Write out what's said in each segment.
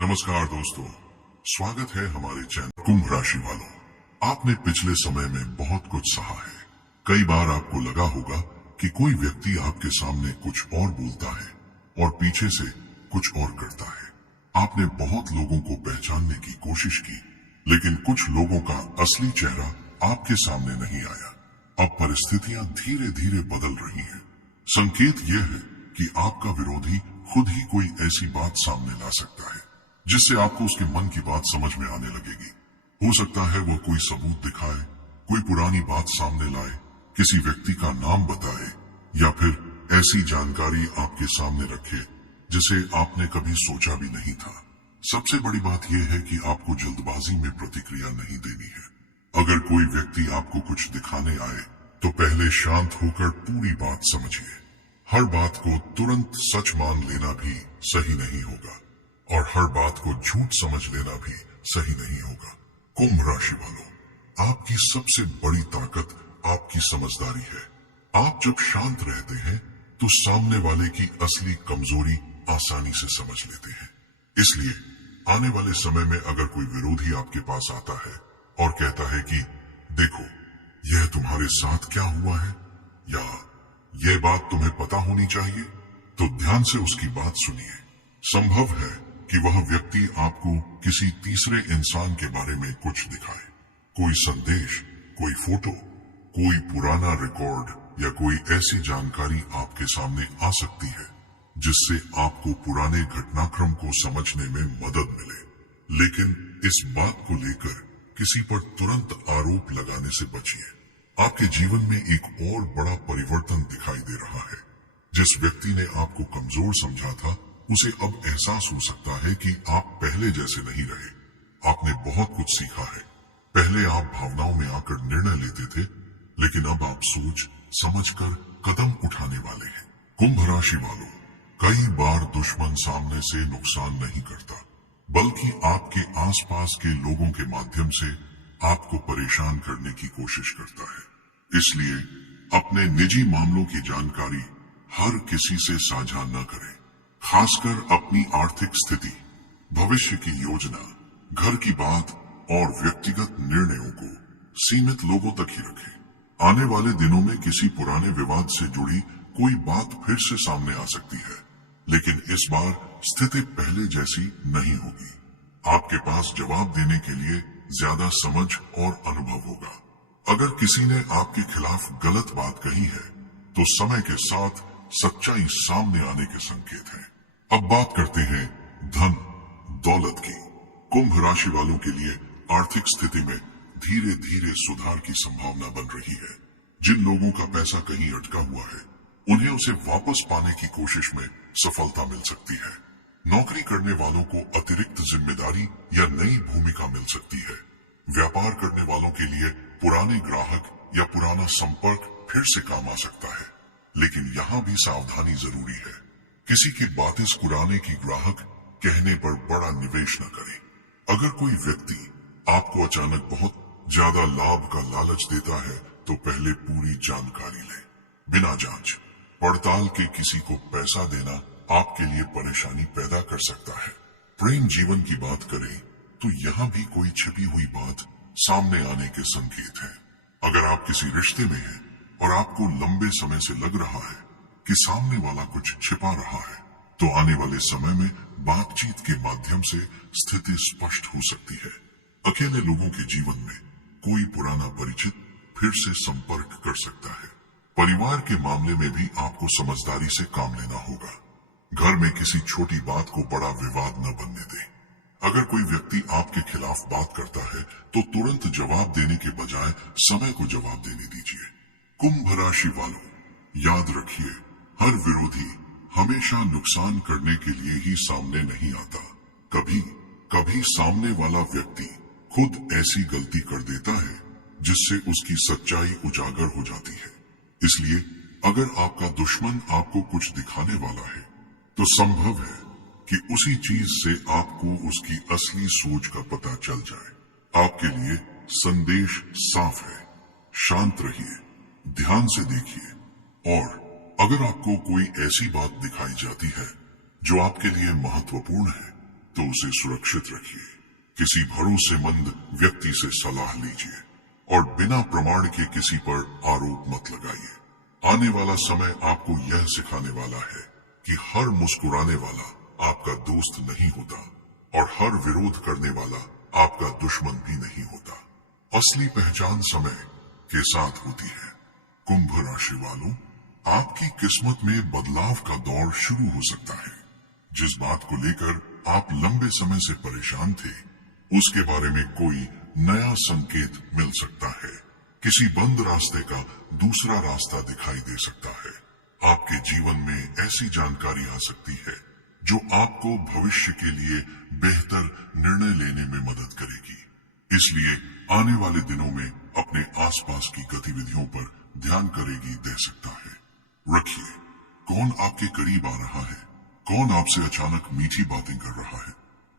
नमस्कार दोस्तों, स्वागत है हमारे चैनल कुंभ राशि वालों। आपने पिछले समय में बहुत कुछ सहा है। कई बार आपको लगा होगा कि कोई व्यक्ति आपके सामने कुछ और बोलता है और पीछे से कुछ और करता है। आपने बहुत लोगों को पहचानने की कोशिश की, लेकिन कुछ लोगों का असली चेहरा आपके सामने नहीं आया। अब परिस्थितियां धीरे धीरे बदल रही हैं। संकेत यह है कि आपका विरोधी खुद ही कोई ऐसी बात सामने ला सकता है जिससे आपको उसके मन की बात समझ में आने लगेगी। हो सकता है वह कोई सबूत दिखाए, कोई पुरानी बात सामने लाए, किसी व्यक्ति का नाम बताए या फिर ऐसी जानकारी आपके सामने रखे जिसे आपने कभी सोचा भी नहीं था। सबसे बड़ी बात यह है कि आपको जल्दबाजी में प्रतिक्रिया नहीं देनी है। अगर कोई व्यक्ति आपको कुछ दिखाने आए तो पहले शांत होकर पूरी बात समझिए। हर बात को तुरंत सच मान लेना भी सही नहीं होगा और हर बात को झूठ समझ लेना भी सही नहीं होगा। कुंभ राशि वालों, आपकी सबसे बड़ी ताकत आपकी समझदारी है। आप जब शांत रहते हैं तो सामने वाले की असली कमजोरी आसानी से समझ लेते हैं। इसलिए आने वाले समय में अगर कोई विरोधी आपके पास आता है और कहता है कि देखो यह तुम्हारे साथ क्या हुआ है या यह बात तुम्हें पता होनी चाहिए, तो ध्यान से उसकी बात सुनिए। संभव है कि वह व्यक्ति आपको किसी तीसरे इंसान के बारे में कुछ दिखाए। कोई संदेश, कोई फोटो, कोई पुराना रिकॉर्ड या कोई ऐसी जानकारी आपके सामने आ सकती है जिससे आपको पुराने घटनाक्रम को समझने में मदद मिले। लेकिन इस बात को लेकर किसी पर तुरंत आरोप लगाने से बचिए। आपके जीवन में एक और बड़ा परिवर्तन दिखाई दे रहा है। जिस व्यक्ति ने आपको कमजोर समझा था, उसे अब एहसास हो सकता है कि आप पहले जैसे नहीं रहे। आपने बहुत कुछ सीखा है। पहले आप भावनाओं में आकर निर्णय लेते थे, लेकिन अब आप सोच समझकर कदम उठाने वाले हैं। कुंभ राशि वालों, कई बार दुश्मन सामने से नुकसान नहीं करता, बल्कि आपके आसपास के लोगों के माध्यम से आपको परेशान करने की कोशिश करता है। इसलिए अपने निजी मामलों की जानकारी हर किसी से साझा न करें, खासकर अपनी आर्थिक स्थिति, भविष्य की योजना, घर की बात और व्यक्तिगत निर्णयों को सीमित लोगों तक ही रखें। आने वाले दिनों में किसी पुराने विवाद से जुड़ी कोई बात फिर से सामने आ सकती है, लेकिन इस बार स्थिति पहले जैसी नहीं होगी। आपके पास जवाब देने के लिए ज्यादा समझ और अनुभव होगा। अगर किसी ने आपके खिलाफ गलत बात कही है तो समय के साथ सच्चाई सामने आने के संकेत हैं। अब बात करते हैं धन दौलत की। कुंभ राशि वालों के लिए आर्थिक स्थिति में धीरे धीरे सुधार की संभावना बन रही है। जिन लोगों का पैसा कहीं अटका हुआ है, उन्हें उसे वापस पाने की कोशिश में सफलता मिल सकती है। नौकरी करने वालों को अतिरिक्त जिम्मेदारी या नई भूमिका मिल सकती है। व्यापार करने वालों के लिए पुराने ग्राहक या पुराना संपर्क फिर से काम आ सकता है, लेकिन यहाँ भी सावधानी जरूरी है। किसी की बातें कुराने की ग्राहक कहने पर बड़ा निवेश न करें। अगर कोई व्यक्ति आपको अचानक बहुत ज्यादा लाभ का लालच देता है तो पहले पूरी जानकारी लें। बिना जांच पड़ताल के किसी को पैसा देना आपके लिए परेशानी पैदा कर सकता है। प्रेम जीवन की बात करें तो यहाँ भी कोई छिपी हुई बात सामने आने के संकेत हैं। अगर आप किसी रिश्ते में हैं और आपको लंबे समय से लग रहा है कि सामने वाला कुछ छिपा रहा है, तो आने वाले समय में बातचीत के माध्यम से स्थिति स्पष्ट हो सकती है। अकेले लोगों के जीवन में कोई पुराना परिचित फिर से संपर्क कर सकता है। परिवार के मामले में भी आपको समझदारी से काम लेना होगा। घर में किसी छोटी बात को बड़ा विवाद न बनने दें। अगर कोई व्यक्ति आपके खिलाफ बात करता है तो तुरंत जवाब देने के बजाय समय को जवाब देने दीजिए। कुंभ राशि वालों, याद रखिए, हर विरोधी हमेशा नुकसान करने के लिए ही सामने नहीं आता। कभी कभी सामने वाला व्यक्ति खुद ऐसी गलती कर देता है जिससे उसकी सच्चाई उजागर हो जाती है। इसलिए अगर आपका दुश्मन आपको कुछ दिखाने वाला है तो संभव है कि उसी चीज से आपको उसकी असली सोच का पता चल जाए। आपके लिए संदेश साफ है, शांत रहिए, ध्यान से देखिए और अगर आपको कोई ऐसी बात दिखाई जाती है जो आपके लिए महत्वपूर्ण है तो उसे सुरक्षित रखिए। किसी भरोसेमंद व्यक्ति से सलाह लीजिए और बिना प्रमाण के किसी पर आरोप मत लगाइए। आने वाला समय आपको यह सिखाने वाला है कि हर मुस्कुराने वाला आपका दोस्त नहीं होता और हर विरोध करने वाला आपका दुश्मन भी नहीं होता। असली पहचान समय के साथ होती है। कुंभ राशि वालों, आपकी किस्मत में बदलाव का दौर शुरू हो सकता है। जिस बात को लेकर आप लंबे समय से परेशान थे, उसके बारे में कोई नया संकेत मिल सकता है। किसी बंद रास्ते का दूसरा रास्ता दिखाई दे सकता है। आपके जीवन में ऐसी जानकारी आ सकती है जो आपको भविष्य के लिए बेहतर निर्णय लेने में मदद करेगी। इसलिए आने वाले दिनों में अपने आसपास की गतिविधियों पर ध्यान करेगी दे सकता है। रखिए, कौन आपके करीब आ रहा है, कौन आपसे अचानक मीठी बातें कर रहा है,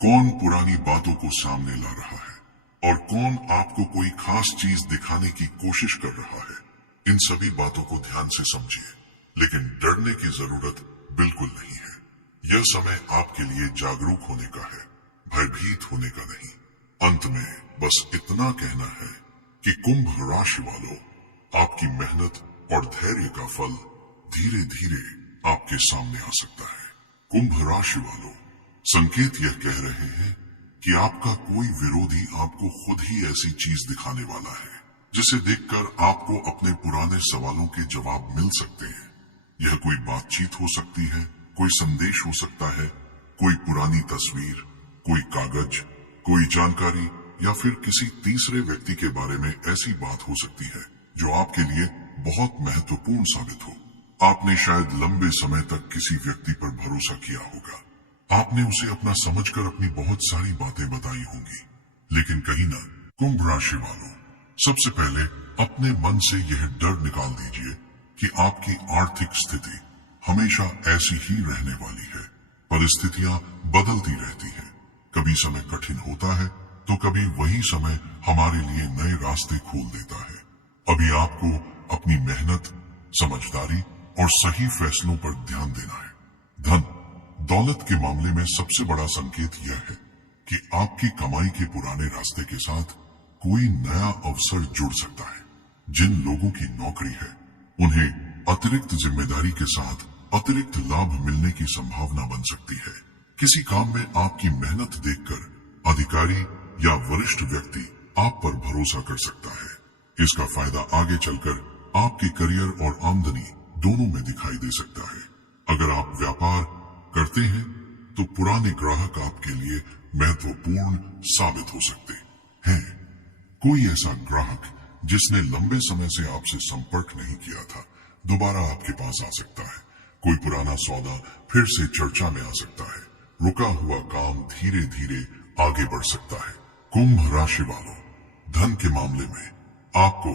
कौन पुरानी बातों को सामने ला रहा है और कौन आपको कोई खास चीज दिखाने की कोशिश कर रहा है। इन सभी बातों को ध्यान से समझिए, लेकिन डरने की जरूरत बिल्कुल नहीं है। यह समय आपके लिए जागरूक होने का है, भयभीत होने का नहीं। अंत में बस इतना कहना है कि कुंभ राशि वालों, आपकी मेहनत और धैर्य का फल धीरे धीरे आपके सामने आ सकता है। कुंभ राशि वालों, संकेत यह कह रहे हैं कि आपका कोई विरोधी आपको खुद ही ऐसी चीज दिखाने वाला है जिसे देखकर आपको अपने पुराने सवालों के जवाब मिल सकते हैं। यह कोई बातचीत हो सकती है, कोई संदेश हो सकता है, कोई पुरानी तस्वीर, कोई कागज, कोई जानकारी या फिर किसी तीसरे व्यक्ति के बारे में ऐसी बात हो सकती है जो आपके लिए बहुत महत्वपूर्ण साबित हो। आपने शायद लंबे समय तक किसी व्यक्ति पर भरोसा किया होगा। आपने उसे अपना समझकर अपनी बहुत सारी बातें बताई होंगी, लेकिन कहीं ना। कुंभ राशि वालों, सबसे पहले अपने मन से यह डर निकाल दीजिए कि आपकी आर्थिक स्थिति हमेशा ऐसी ही रहने वाली है। परिस्थितियां बदलती रहती हैं। कभी समय कठिन होता है तो कभी वही समय हमारे लिए नए रास्ते खोल देता है। अभी आपको अपनी मेहनत, समझदारी और सही फैसलों पर ध्यान देना है। धन दौलत के मामले में सबसे बड़ा संकेत यह है कि आपकी कमाई के पुराने रास्ते के साथ कोई नया अवसर जुड़ सकता है। जिन लोगों की नौकरी है, उन्हें अतिरिक्त जिम्मेदारी के साथ अतिरिक्त लाभ मिलने की संभावना बन सकती है। किसी काम में आपकी मेहनत देखकर अधिकारी या वरिष्ठ व्यक्ति आप पर भरोसा कर सकता है। इसका फायदा आगे चलकर आपके करियर और आमदनी दोनों में दिखाई दे सकता है। अगर आप व्यापार करते हैं तो पुराने ग्राहक आपके लिए महत्वपूर्ण साबित हो सकते हैं। कोई ऐसा ग्राहक जिसने लंबे समय से आपसे संपर्क नहीं किया था, दोबारा आपके पास आ सकता है। कोई पुराना सौदा फिर से चर्चा में आ सकता है। रुका हुआ काम धीरे धीरे आगे बढ़ सकता है। कुंभ राशि वालों, धन के मामले में आपको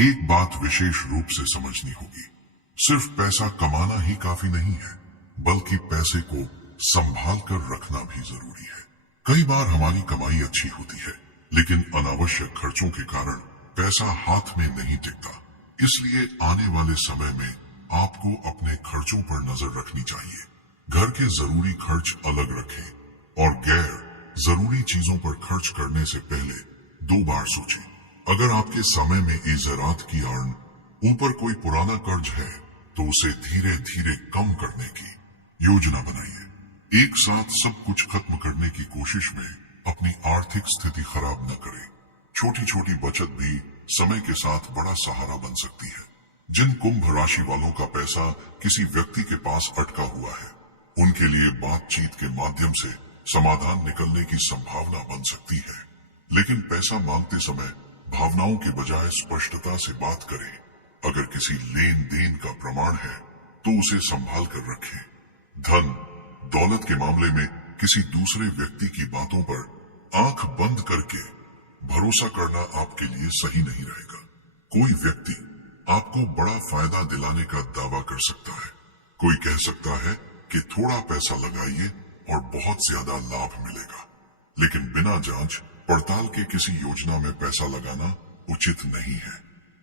एक बात विशेष रूप से समझनी होगी। सिर्फ पैसा कमाना ही काफी नहीं है, बल्कि पैसे को संभाल कर रखना भी जरूरी है। कई बार हमारी कमाई अच्छी होती है, लेकिन अनावश्यक खर्चों के कारण पैसा हाथ में नहीं टिकता। इसलिए आने वाले समय में आपको अपने खर्चों पर नजर रखनी चाहिए। घर के जरूरी खर्च अलग रखें और गैर जरूरी चीजों पर खर्च करने से पहले 2 बार सोचें। अगर आपके समय में इजारात की अर्न ऊपर कोई पुराना कर्ज है तो उसे धीरे धीरे कम करने की योजना बनाइए। एक साथ सब कुछ खत्म करने की कोशिश में अपनी आर्थिक स्थिति खराब न करें। छोटी छोटी बचत भी समय के साथ बड़ा सहारा बन सकती है। जिन कुंभ राशि वालों का पैसा किसी व्यक्ति के पास अटका हुआ है, उनके लिए बातचीत के माध्यम से समाधान निकलने की संभावना बन सकती है। लेकिन पैसा मांगते समय भावनाओं के बजाय स्पष्टता से बात करें। अगर किसी लेन देन का प्रमाण है तो उसे संभाल कर रखें। धन दौलत के मामले में किसी दूसरे व्यक्ति की बातों पर आंख बंद करके भरोसा करना आपके लिए सही नहीं रहेगा। कोई व्यक्ति आपको बड़ा फायदा दिलाने का दावा कर सकता है। कोई कह सकता है कि थोड़ा पैसा लगाइए और बहुत ज्यादा लाभ मिलेगा, लेकिन बिना जांच पड़ताल के किसी योजना में पैसा लगाना उचित नहीं है।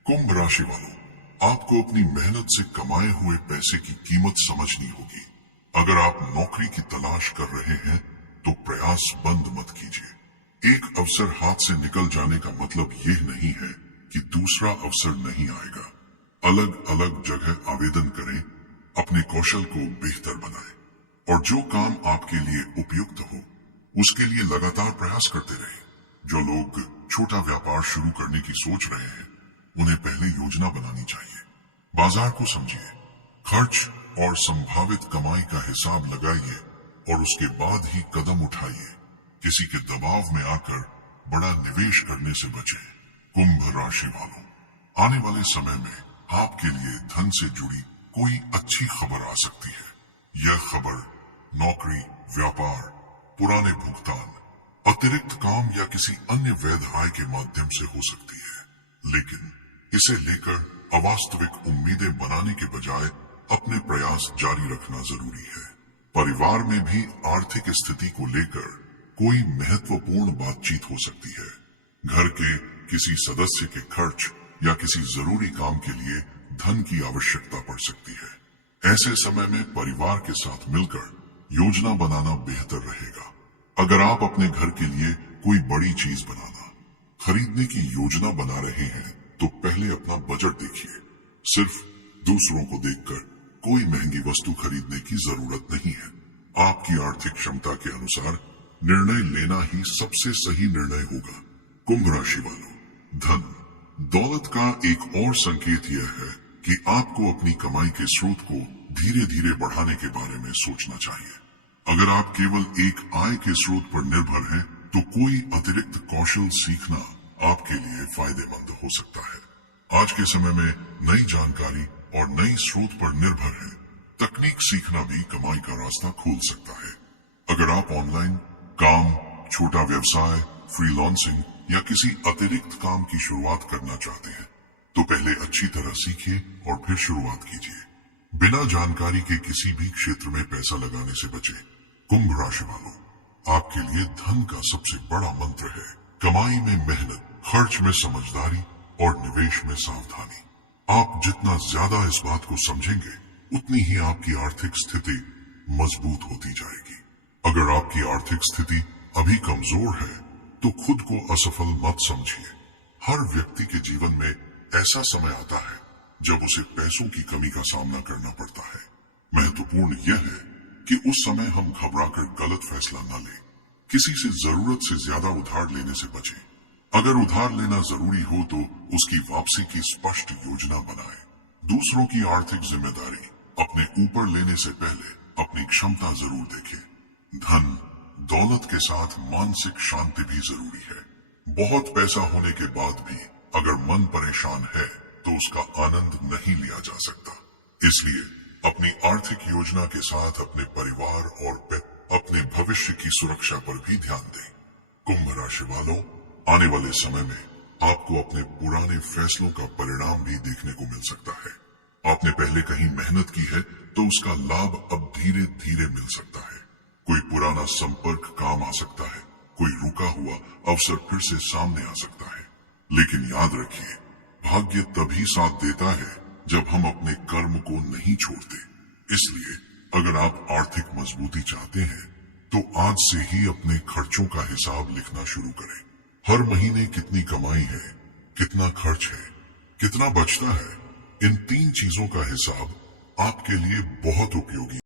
कुंभ राशि वालों, आपको अपनी मेहनत से कमाए हुए पैसे की कीमत समझनी होगी। अगर आप नौकरी की तलाश कर रहे हैं तो प्रयास बंद मत कीजिए। एक अवसर हाथ से निकल जाने का मतलब यह नहीं है कि दूसरा अवसर नहीं आएगा। अलग अलग जगह आवेदन करें, अपने कौशल को बेहतर बनाएं और जो काम आपके लिए उपयुक्त हो उसके लिए लगातार प्रयास करते रहें। जो लोग छोटा व्यापार शुरू करने की सोच रहे हैं उन्हें पहले योजना बनानी चाहिए। बाजार को समझिए, खर्च और संभावित कमाई का हिसाब लगाइए और उसके बाद ही कदम उठाइए। किसी के दबाव में आकर बड़ा निवेश करने से बचें। कुंभ राशि वालों, आने वाले समय में आपके लिए धन से जुड़ी कोई अच्छी खबर आ सकती है। यह खबर नौकरी, व्यापार, पुराने भुगतान, अतिरिक्त काम या किसी अन्य वैध आय के माध्यम से हो सकती है। लेकिन इसे लेकर अवास्तविक उम्मीदें बनाने के बजाय अपने प्रयास जारी रखना जरूरी है। परिवार में भी आर्थिक स्थिति को लेकर कोई महत्वपूर्ण बातचीत हो सकती है। घर के किसी सदस्य के खर्च या किसी जरूरी काम के लिए धन की आवश्यकता पड़ सकती है। ऐसे समय में परिवार के साथ मिलकर योजना बनाना बेहतर रहेगा। अगर आप अपने घर के लिए कोई बड़ी चीज बनाना, खरीदने की योजना बना रहे हैं तो पहले अपना बजट देखिए। सिर्फ दूसरों को देखकर कोई महंगी वस्तु खरीदने की जरूरत नहीं है। आपकी आर्थिक क्षमता के अनुसार निर्णय लेना ही सबसे सही निर्णय होगा। कुंभ राशि वालों, धन दौलत का एक और संकेत यह है कि आपको अपनी कमाई के स्रोत को धीरे धीरे बढ़ाने के बारे में सोचना चाहिए। अगर आप केवल एक आय के स्रोत पर निर्भर हैं तो कोई अतिरिक्त कौशल सीखना आपके लिए फायदेमंद हो सकता है। आज के समय में नई जानकारी और नई स्रोत पर निर्भर है। तकनीक सीखना भी कमाई का रास्ता खोल सकता है। अगर आप ऑनलाइन काम, छोटा व्यवसाय, फ्रीलांसिंग या किसी अतिरिक्त काम की शुरुआत करना चाहते हैं तो पहले अच्छी तरह सीखिए और फिर शुरुआत कीजिए। बिना जानकारी के किसी भी क्षेत्र में पैसा लगाने से बचें। कुंभ राशि वालों, आपके लिए धन का सबसे बड़ा मंत्र है कमाई में मेहनत, खर्च में समझदारी और निवेश में सावधानी। आप जितना ज्यादा इस बात को समझेंगे उतनी ही आपकी आर्थिक स्थिति मजबूत होती जाएगी। अगर आपकी आर्थिक स्थिति अभी कमजोर है तो खुद को असफल मत समझिए। हर व्यक्ति के जीवन में ऐसा समय आता है जब उसे पैसों की कमी का सामना करना पड़ता है। महत्वपूर्ण यह है कि उस समय हम घबराकर गलत फैसला न लें। किसी से जरूरत से ज्यादा उधार लेने से बचें। अगर उधार लेना जरूरी हो तो उसकी वापसी की स्पष्ट योजना बनाएं। दूसरों की आर्थिक जिम्मेदारी अपने ऊपर लेने से पहले अपनी क्षमता जरूर देखें। धन दौलत के साथ मानसिक शांति भी जरूरी है। बहुत पैसा होने के बाद भी अगर मन परेशान है तो उसका आनंद नहीं लिया जा सकता। इसलिए अपनी आर्थिक योजना के साथ अपने परिवार और अपने भविष्य की सुरक्षा पर भी ध्यान दें। कुंभ राशि वालों, आने वाले समय में आपको अपने पुराने फैसलों का परिणाम भी देखने को मिल सकता है। आपने पहले कहीं मेहनत की है तो उसका लाभ अब धीरे धीरे मिल सकता है। कोई पुराना संपर्क काम आ सकता है, कोई रुका हुआ अवसर फिर से सामने आ सकता है। लेकिन याद रखिए, भाग्य तभी साथ देता है जब हम अपने कर्म को नहीं छोड़ते। इसलिए अगर आप आर्थिक मजबूती चाहते हैं तो आज से ही अपने खर्चों का हिसाब लिखना शुरू करें। हर महीने कितनी कमाई है, कितना खर्च है, कितना बचता है, इन 3 चीजों का हिसाब आपके लिए बहुत उपयोगी